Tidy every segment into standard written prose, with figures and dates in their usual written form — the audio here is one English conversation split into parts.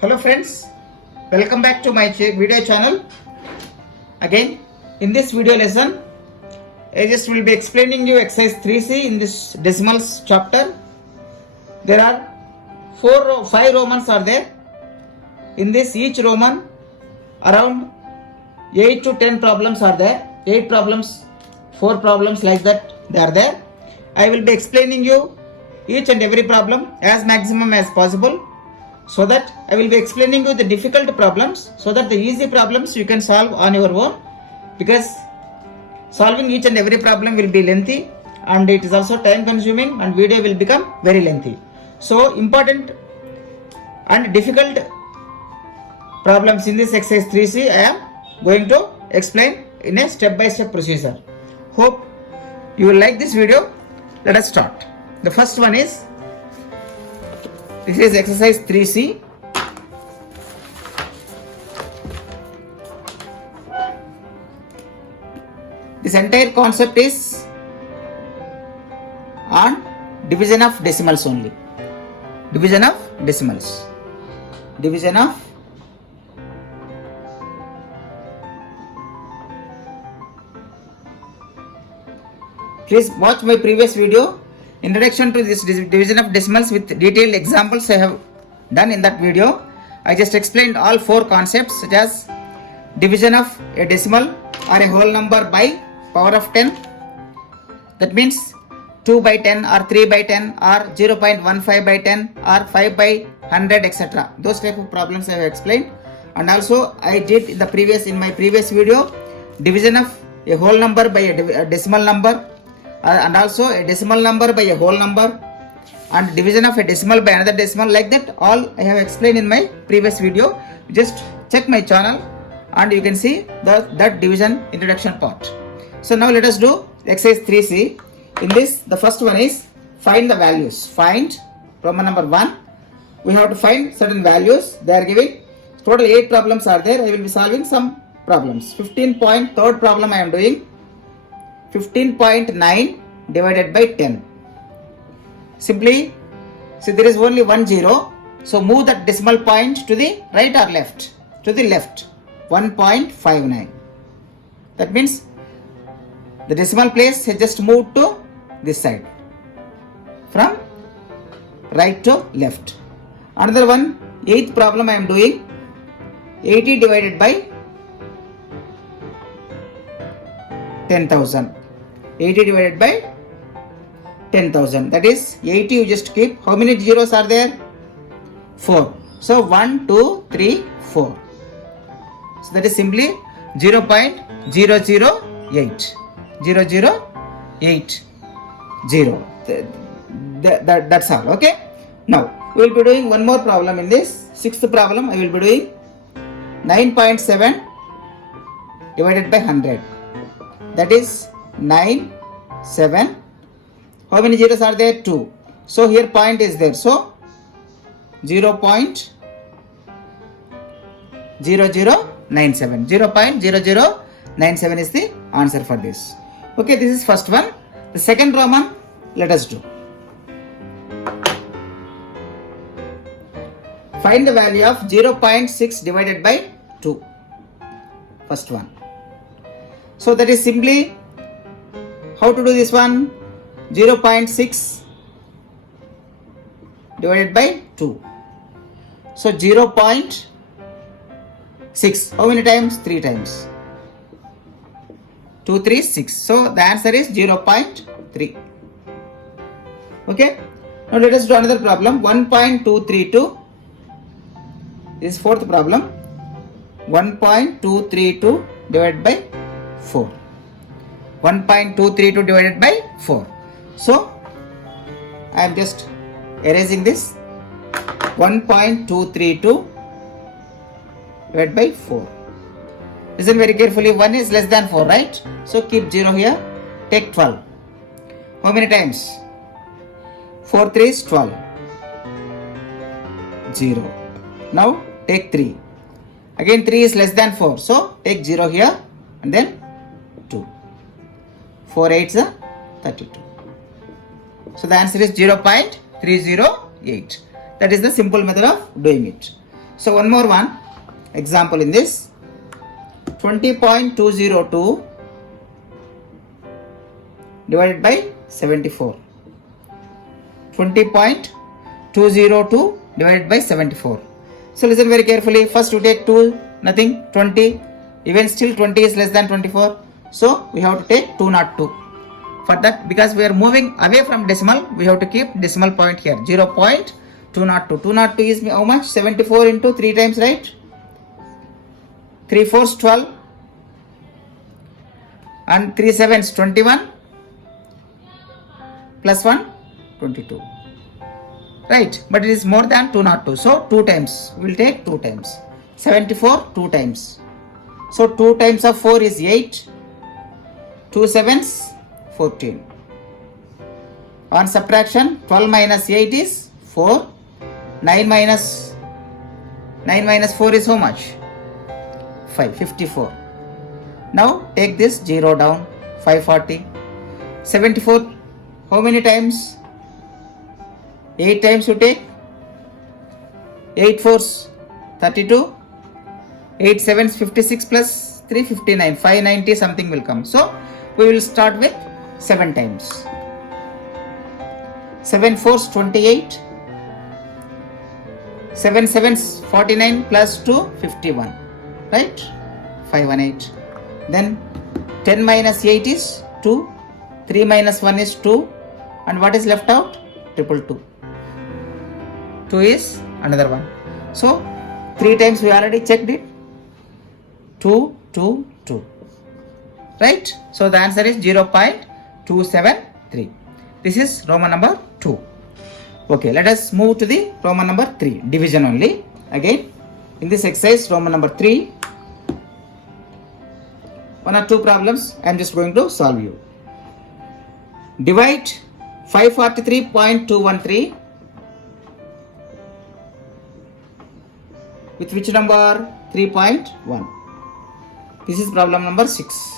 Hello friends, welcome back to my video channel. Again, in this video lesson, I just will be explaining you exercise 3C in this decimals chapter. There are 5 Romans are there. In this each Roman, around 8 to 10 problems are there. 8 problems, 4 problems like that they are there. I will be explaining you each and every problem as maximum as possible, so that I will be explaining you the difficult problems, so that the easy problems you can solve on your own, because solving each and every problem will be lengthy and it is also time consuming and video will become very lengthy. So important and difficult problems in this exercise 3C I am going to explain in a step-by-step procedure. Hope you will like this video. Let us start. The first one is, this is exercise 3C. This entire concept is on division of decimals only. Division of decimals. Division of Please watch my previous video, introduction to this division of decimals, with detailed examples I have done in that video. I just explained all 4 concepts, such as division of a decimal or a whole number by power of 10. That means 2 by 10 or 3 by 10 or 0.15 by 10 or 5 by 100, etc. Those type of problems I have explained. And also I did in my previous video, division of a whole number by a decimal number, and also a decimal number by a whole number, and division of a decimal by another decimal. Like that, all I have explained in my previous video. Just check my channel and you can see that division introduction part. So now let us do exercise 3C. In this, the first one is find the values. Find problem number 1. We have to find certain values. They are giving total 8 problems are there. I will be solving some problems. 15.3rd problem I am doing. 15.9 divided by 10. Simply, see, there is only 1 0. So move that decimal point to the right or left? To the left. 1.59. That means the decimal place has just moved to this side, from right to left. Another one, 8th problem I am doing. 80 divided by 10,000. 80 divided by 10,000. That is 80 you just keep. How many zeros are there? 4. So 1, 2, 3, 4. So that is simply 0.008. 0.080. That's all. Okay. Now we will be doing one more problem in this. 6th problem I will be doing 9.7 divided by 100. That is 9, 7. How many zeros are there? 2. So here point is there. So 0.0097. 0.0097 is the answer for this. Okay, this is first one. The second Roman, let us do. Find the value of 0.6 divided by 2. First one. So that is simply, how to do this one? 0.6 divided by 2. So 0.6. How many times? 3 times. 2, 3, 6. So the answer is 0.3. Okay. Now let us do another problem. 1.232. This is 4th problem. 1.232 divided by 4. 1.232 divided by 4. So I am just erasing this. 1.232 divided by 4. Listen very carefully. 1 is less than 4, right? So keep 0 here. Take 12. How many times? 4 3 is 12. 0. Now take 3. Again 3 is less than 4. So take 0 here and then 2. 4 8 is 32. So the answer is 0.308. That is the simple method of doing it. So one more one example in this 20.202 divided by 74. 20.202 divided by 74. So listen very carefully. First you take 2, nothing, 20. Even still 20 is less than 24. So we have to take 202. For that, because we are moving away from decimal, we have to keep decimal point here. 0.202. 202 is how much? 74 into 3 times, right? 3 4s 12 and 3 7s 21 plus 1 22. Right, but it is more than 202. So 2 times. We will take 2 times. 74 2 times. So 2 times of 4 is 8. 2 7s 14. On subtraction, 12 minus 8 is 4. 9 minus 4 is how much? 5. 54. Now take this 0 down. 540. 74. How many times? 8 times you take. 8 4s 32. 8 7s 56 plus 3 59. 590 something will come. So we will start with 7 times. 7 4s 28. 7 7s 49 plus 2 51. Right? 518. Then 10 minus 8 is 2. 3 minus 1 is 2. And what is left out? 222. 2 is another one. So 3 times we already checked it. 2 2 2. Right? So the answer is 0.273. This is Roman number 2. Okay, let us move to the Roman number 3. Division only. Again, in this exercise, Roman number 3. 1 or 2 problems I am just going to solve you. Divide 543.213 with which number? 3.1. This is problem number 6.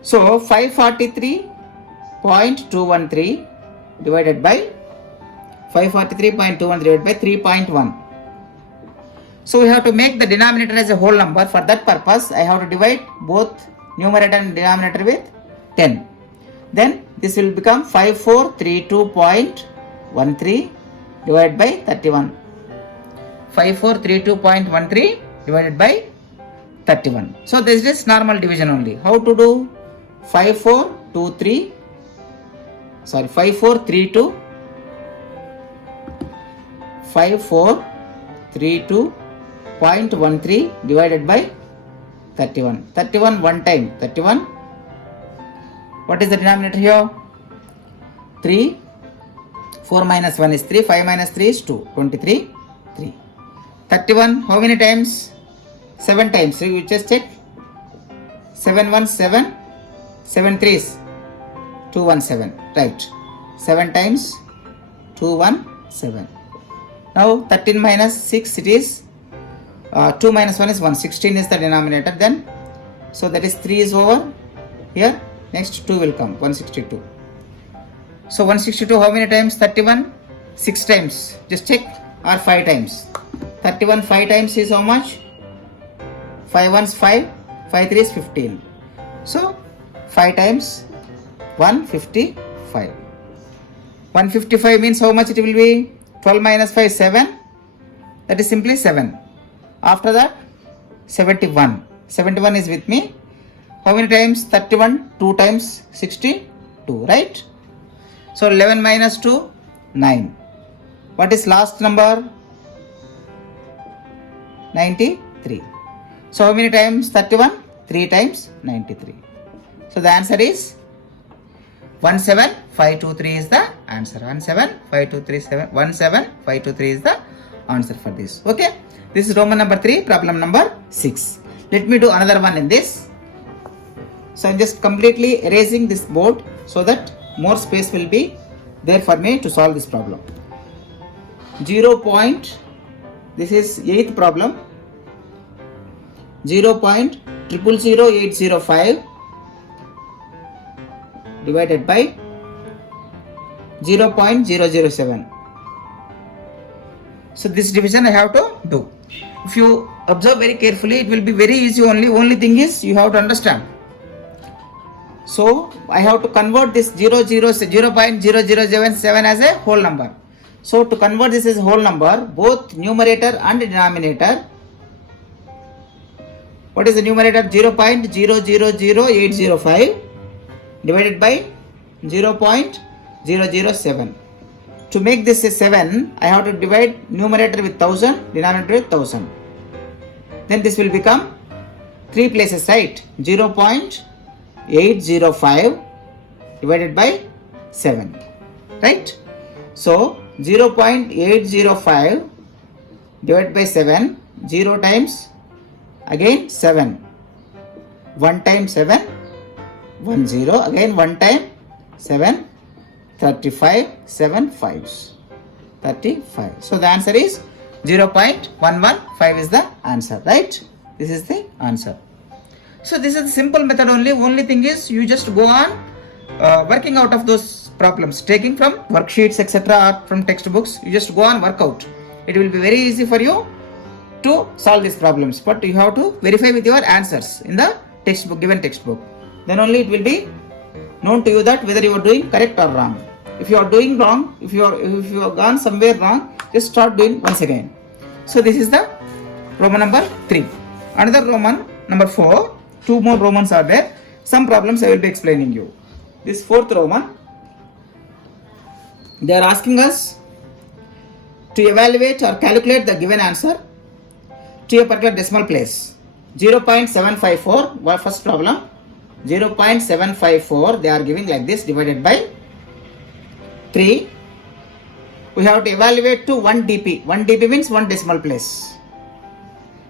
So 543.213 divided by 543.213 divided by 3.1. So we have to make the denominator as a whole number. For that purpose, I have to divide both numerator and denominator with 10. Then this will become 5432.13 divided by 31. 5432.13 divided by 31. So this is normal division only. How to do? 5432.13 divided by 31. 31 one time. 31. What is the denominator here? 3. 4 minus 1 is 3. 5 minus 3 is 2. 23. 3. 31. How many times? 7 times. So you just check. 7 1 7. 7 3 is 217. Right. 7 times 217. Now 13 minus 6 it is 2 minus 1 is 1. 16 is the denominator then. So that is 3 is over here. Next 2 will come. 162. So 162 how many times? 31. 6 times. Just check. Or 5 times. 31 5 times is how much? 5 1 is 5. 5 3 is 15. So 5 times 155. 155 means how much it will be? 12 minus 5 7. That is simply 7. After that 71. 71 is with me. How many times? 31 2 times 62. Right? So 11 minus 2 9. What is last number? 93. So how many times? 31. 3 times 93. So the answer is 17523 is the answer. 17523 17523 is the answer for this. Okay. This is Roman number 3, problem number 6. Let me do another one in this. So I am just completely erasing this board so that more space will be there for me to solve this problem. 0. This is 8th problem. 0.000805 divided by 0.007. So this division I have to do. If you observe very carefully, it will be very easy only. Only thing is you have to understand. So I have to convert this 0.0077 as a whole number. So to convert this as a whole number, both numerator and denominator, what is the numerator? 0.000805 divided by 0.007. To make this a 7, I have to divide numerator with 1000, denominator with 1000. Then this will become 3 places, right? 0.805 divided by 7, right? So 0.805 divided by 7, 0 times again 7, 1 time 7, 1 0, again 1 time 7, 35, 7 5s, 35. So the answer is 0.115 is the answer, right? This is the answer. So this is a simple method only. Only thing is you just go on working out of those problems, taking from worksheets etc. or from textbooks. You just go on work out. It will be very easy for you to solve these problems, but you have to verify with your answers in the textbook, given textbook. Then only it will be known to you that whether you are doing correct or wrong. If you are doing wrong, if you have gone somewhere wrong, just start doing once again. So this is the Roman number 3. Another Roman number 4. 2 more Romans are there. Some problems I will be explaining you. This 4th Roman, they are asking us to evaluate or calculate the given answer to a particular decimal place. 0.754, first problem, 0.754 they are giving like this, divided by 3. We have to evaluate to 1 dp. 1 dp means 1 decimal place.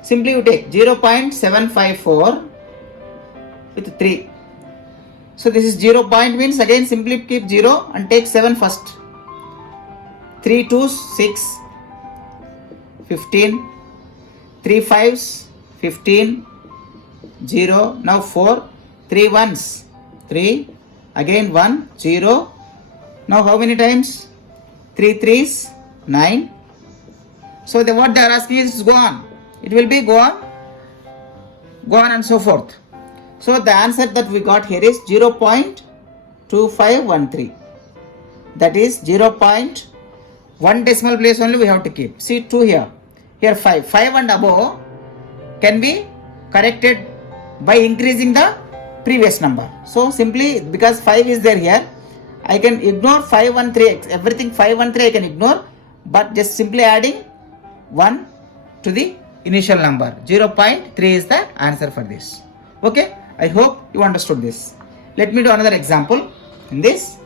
Simply you take 0.754 with 3. So this is 0 point means again simply keep 0 and take 7 first. 3 2s 6, 15, 3 5s 15, 0, now 4, 3 1s 3, again 1, 0. Now how many times? 3 3s 9. So what they are asking is go on. It will be go on and so forth. So the answer that we got here is 0.2513. That is 0.1 decimal place only we have to keep. See 2 here. Here 5. 5 and above can be corrected by increasing the previous number. So simply because 5 is there here, I can ignore 5 1 3. Everything 5 1 3 I can ignore, but just simply adding 1 to the initial number. 0.3 is the answer for this. Okay, I hope you understood this. Let me do another example in this.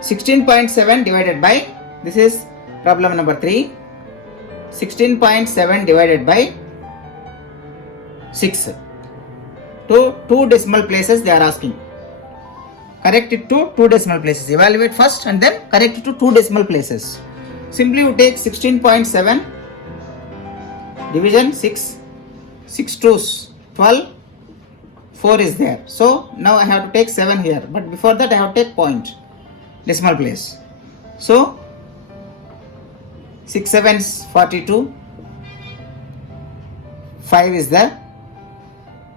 16.7 divided by, this is problem number 3. 16.7 divided by 6. To 2 decimal places they are asking. Correct it to 2 decimal places. Evaluate first and then correct it to 2 decimal places. Simply you take 16.7 division 6. 6 2s 12. 4 is there. So now I have to take 7 here. But before that I have to take point, decimal place. So 6 7s 42. 5 is there.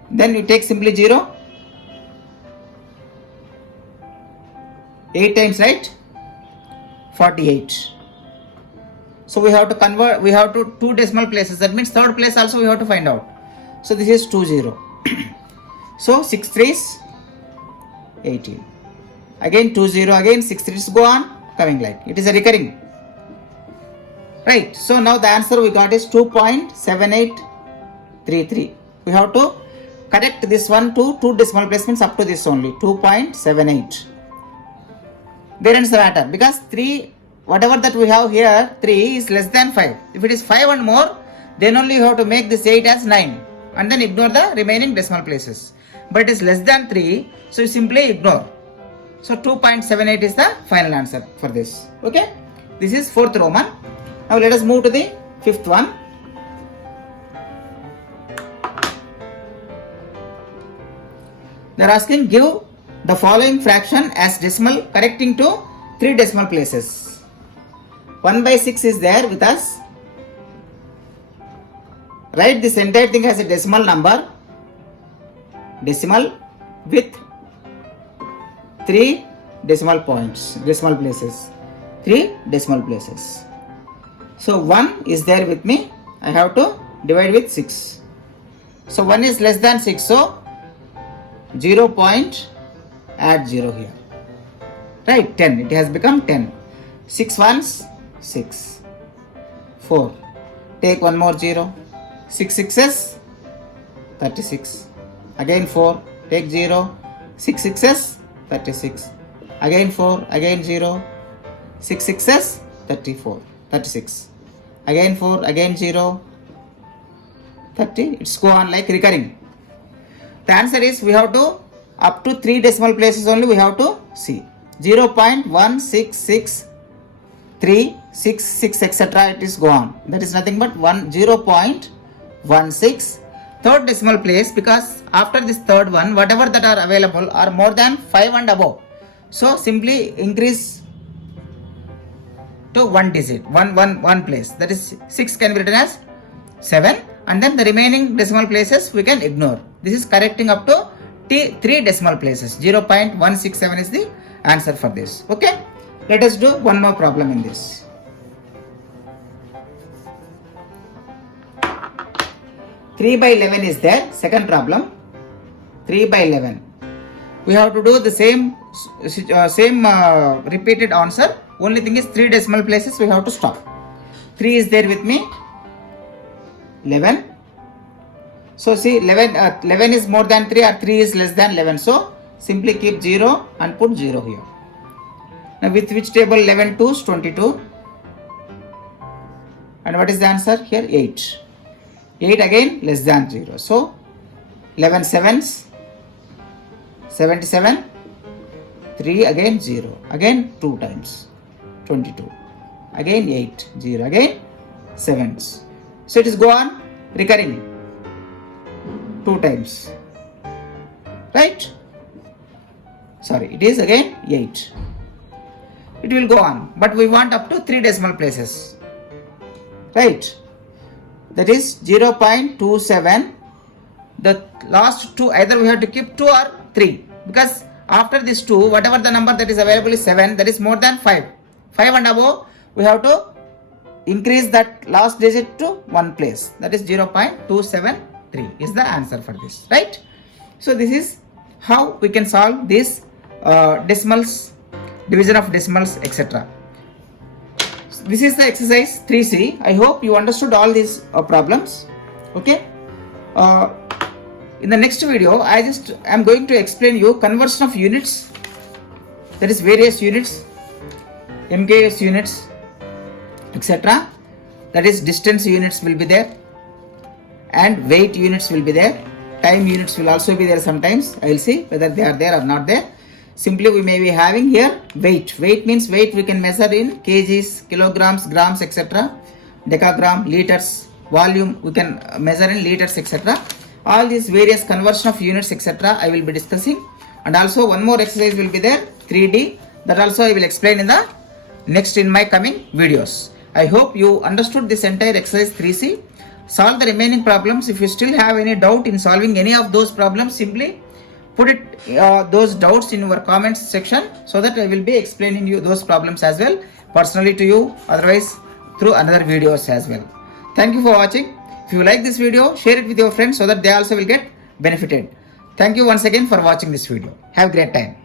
Then you take simply 0. 8 times, right? 48. So we have to convert, we have to 2 decimal places. That means third place also we have to find out. So this is 20. So 6 3s 18. Again 20, again 6 3s, go on coming like. It is a recurring. Right. So now the answer we got is 2.7833. We have to correct this one to 2 decimal placements up to this only. 2.78. There ends the matter, because 3, whatever that we have here, 3 is less than 5. If it is 5 and more, then only you have to make this 8 as 9 and then ignore the remaining decimal places. But it is less than 3, so you simply ignore. So 2.78 is the final answer for this. Okay, this is 4th Roman. Now let us move to the 5th one. They are asking, give the following fraction as decimal correcting to 3 decimal places. 1 by 6 is there with us. Write this entire thing as a decimal number. Decimal with 3 decimal points, decimal places. 3 decimal places. So 1 is there with me. I have to divide with 6. So 1 is less than 6. So 0 point, add 0 here. Right, 10. It has become 10. 6 ones, 6. 4. Take one more 0. 6 sixes, 36. Again 4. Take 0. 6 sixes, 36. Again 4. Again 0. 6 sixes, 34. 36. Again 4. Again 0. 30. It's go on like recurring. The answer is we have to up to 3 decimal places only we have to see. 0.166366 etc. It is go on. That is nothing but 0.16 third decimal place, because after this third one whatever that are available are more than 5 and above. So simply increase to 1 digit, one place. That is 6 can be written as 7, and then the remaining decimal places we can ignore. This is correcting up to 3 decimal places. 0.167 is the answer for this. Okay, let us do one more problem in this. Three by 11 is there. Second problem. 3 by 11. We have to do the same repeated answer. Only thing is 3 decimal places we have to stop. 3 is there with me. 11. So see 11 is more than 3 or 3 is less than 11. So simply keep 0 and put 0 here. Now with which table 11 2s 22. And what is the answer here? 8. 8 again less than 0. So 11 7s 77. 3 again 0. Again 2 times 22. Again 8 0. Again 7s. So it is go on recurring 2 times. Right? Sorry, it is again 8. It will go on, but we want up to 3 decimal places. Right? That is 0.27. The last 2 either we have to keep 2 or 3, because after this 2 whatever the number that is available is 7, that is more than 5. 5 and above we have to increase that last digit to 1 place. That is 0.273 is the answer for this. Right? So this is how we can solve this decimals, division of decimals, etc. This is the exercise 3C. I hope you understood all these problems. Okay. In the next video, I am going to explain you conversion of units. That is various units, MKS units, etc. That is distance units will be there, and weight units will be there. Time units will also be there sometimes. I will see whether they are there or not there. Simply we may be having here weight. Weight means weight we can measure in kgs, kilograms, grams, etc. Decagram, liters. Volume we can measure in liters, etc. All these various conversion of units, etc. I will be discussing. And also one more exercise will be there, 3D. That also I will explain in the next in my coming videos. I hope you understood this entire exercise 3C. Solve the remaining problems. If you still have any doubt in solving any of those problems, simply put it those doubts in your comments section, so that I will be explaining you those problems as well personally to you, otherwise through another videos as well. Thank you for watching. If you like this video, share it with your friends so that they also will get benefited. Thank you once again for watching this video. Have a great time.